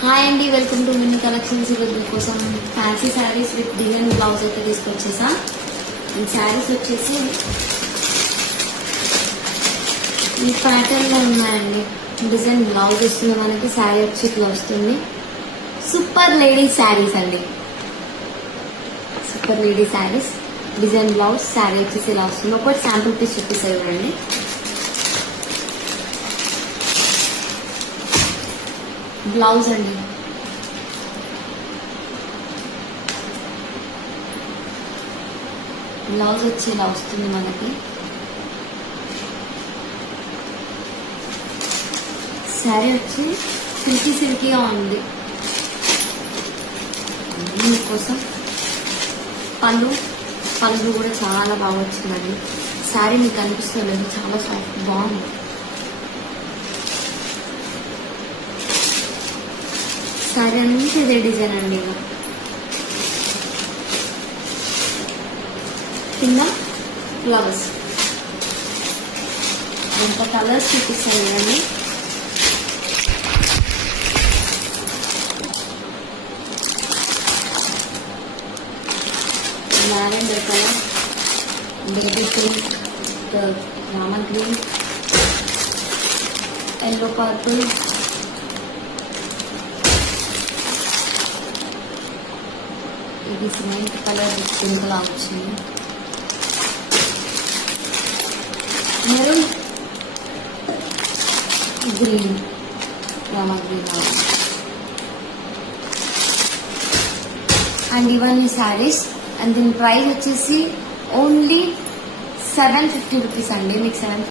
హాయ్ అండి, welcome to mini collections. ఈరోజు మీకోసం ఫ్యాన్సీ శారీస్ విత్ డిజైన్ బ్లౌజ్ అయితే తీసుకొచ్చేసా. ఈ శారీస్ వచ్చేసి ఈ ప్యాటర్న్ లో ఉన్నాయండి. డిజైన్ బ్లౌజ్ వస్తుంది మనకి, శారీ వచ్చి ఇట్లా వస్తుంది. సూపర్ లేడీ శారీస్ అండి, super lady saris. Design blouse, sari వచ్చేసి ఇలా వస్తుంది. ఒకటి శాంపుల్ పీస్ చూపిస్తారు చూడండి. బ్లౌజ్ అండి, బ్లౌజ్ వచ్చి ఇలా వస్తుంది మనకి. శారీ వచ్చి సిల్కీ సిల్కీగా ఉంది. మీకోసం పళ్ళు కూడా చాలా బాగా వచ్చిందండి. శారీ మీకు అనిపిస్తుంది, చాలా సాఫ్ట్ బాగుంది. శారీ అంతా ఇదే డిజైన్ అండి. కింద ఫ్లవర్స్, ఎంత కలర్స్ చూపిస్తాను కదండి. ల్యావెండర్ కలర్, బేబీ పింక్, రామన్ గ్రీన్, ఎల్లో పర్పుల్, ఇది సిమెంట్ కలర్ పింక్ లా వచ్చింది. మెరూన్ గ్రీన్, రామన్ గ్రీన్. అండ్ ఇవన్నీ శారీస్. అండ్ దీని ప్రైస్ వచ్చేసి ఓన్లీ 750 రూపీస్ అండి. మీకు 7